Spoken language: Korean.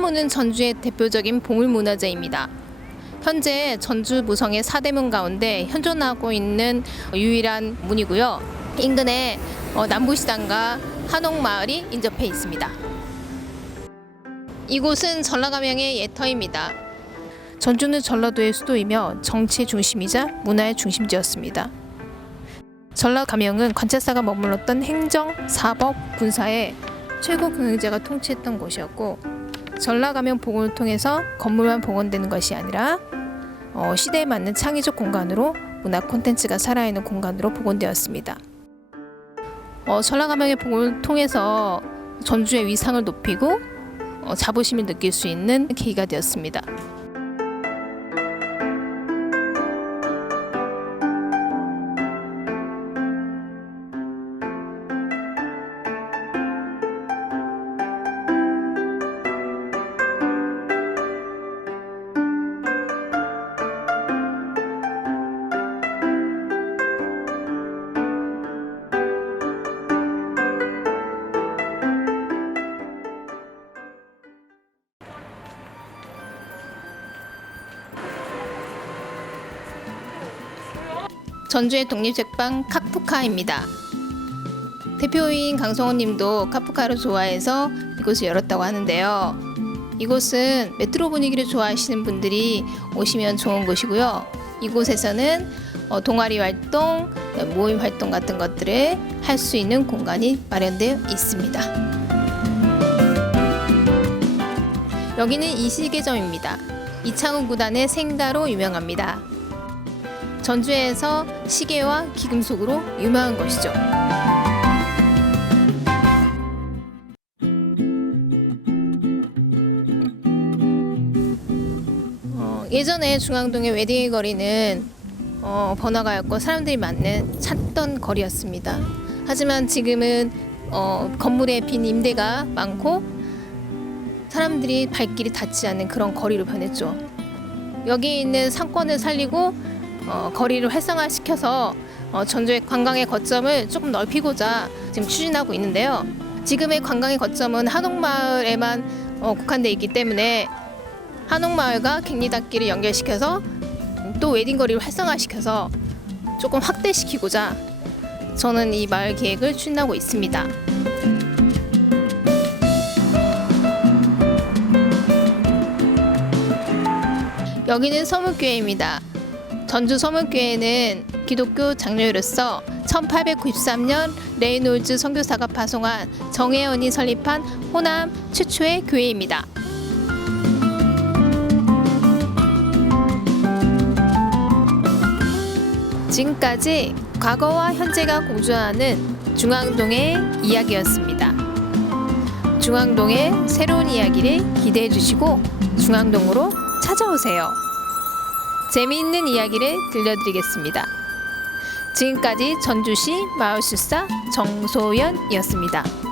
서대문은 전주의 대표적인 보물문화재입니다. 현재 전주 무성의 사대문 가운데 현존하고 있는 유일한 문이고요. 인근에 어, 남부시장과 한옥마을이 인접해 있습니다. 이곳은 전라감영의 예터입니다. 전주는 전라도의 수도이며 정치의 중심이자 문화의 중심지였습니다. 전라감영은 관찰사가 머물렀던 행정, 사법, 군사의 최고 경영자가 통치했던 곳이었고 전라감영 복원을 통해서 건물만 복원되는 것이 아니라 어, 시대에 맞는 창의적 공간으로 문화 콘텐츠가 살아있는 공간으로 복원되었습니다. 어, 전라감영의 복원을 통해서 전주의 위상을 높이고 어, 자부심을 느낄 수 있는 계기가 되었습니다. 전주의 독립책방 카프카입니다. 대표인 강성호 님도 카프카를 좋아해서 이곳을 열었다고 하는데요. 이곳은 메트로 분위기를 좋아하시는 분들이 오시면 좋은 곳이고요. 이곳에서는 어, 동아리 활동, 모임 활동 같은 것들을 할 수 있는 공간이 마련되어 있습니다. 여기는 이시계점입니다. 이창훈 구단의 생가로 유명합니다. 전주에서 시계와 기금속으로 유명한 것이죠. 어, 예전에 중앙동의 웨딩의 거리는 어, 번화가였고 사람들이 많는 찾던 거리였습니다. 하지만 지금은 어, 건물에 빈 임대가 많고 사람들이 발길이 닿지 않는 그런 거리로 변했죠. 여기 있는 상권을 살리고 어, 거리를 활성화시켜서 어, 전주의 관광의 거점을 조금 넓히고자 지금 추진하고 있는데요. 지금의 관광의 거점은 한옥마을에만 어, 국한돼 있기 때문에 한옥마을과 갱리단길을 연결시켜서 또 웨딩거리를 활성화시켜서 조금 확대시키고자 저는 이 마을 계획을 추진하고 있습니다. 여기는 서문교회입니다. 전주 서문교회는 기독교 장로로서 1893년 레이놀즈 선교사가 파송한 정혜원이 설립한 호남 최초의 교회입니다. 지금까지 과거와 현재가 공존하는 중앙동의 이야기였습니다. 중앙동의 새로운 이야기를 기대해 주시고 중앙동으로 찾아오세요. 재미있는 이야기를 들려드리겠습니다. 지금까지 전주시 마을술사 정소연이었습니다.